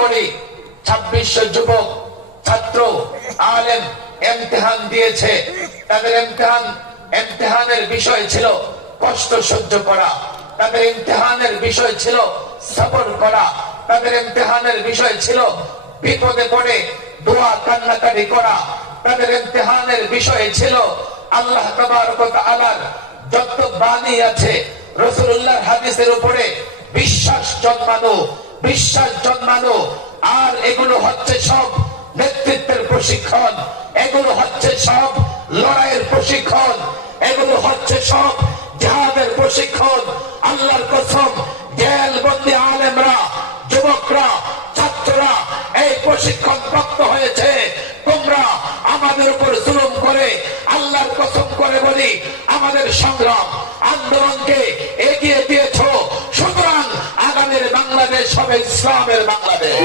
করি 2600 যুবক ছাত্র আলেম ইমতিহান দিয়েছে। তাদের ইমতিহানের বিষয় ছিল কষ্ট সহ্য করা, তাদের ইমতিহানের বিষয় ছিল সবর করা, তাদের ইমতিহানের বিষয় ছিল বিপদে পড়ে দোয়া কান্নাকাটি করা, তাদের ইমতিহানের বিষয় ছিল আল্লাহ তাবারক ওয়া তাআলার যত বাণী আছে রাসূলুল্লাহর হাদিসের উপরে বিশ্বাস জন্মানো। আর এগুলো হচ্ছে সব নেতৃত্বের প্রশিক্ষণ, এগুলো হচ্ছে সব লড়াইয়ের প্রশিক্ষণ, এগুলো হচ্ছে সব জিহাদের প্রশিক্ষণ। আল্লাহর কসম, জেলবন্দি আলেমরা, যুবকরা, ছাত্ররা এই প্রশিক্ষণ প্রাপ্ত হয়েছে। তোমরা আমাদের উপর জুলুম করে, আল্লাহর কসম করে বলি, আমাদের সংগ্রাম আন্দোলনকে এগিয়ে দিয়েছ। সুতরাং আগামীর বাংলাদেশ হবে ইসলামের বাংলাদেশ।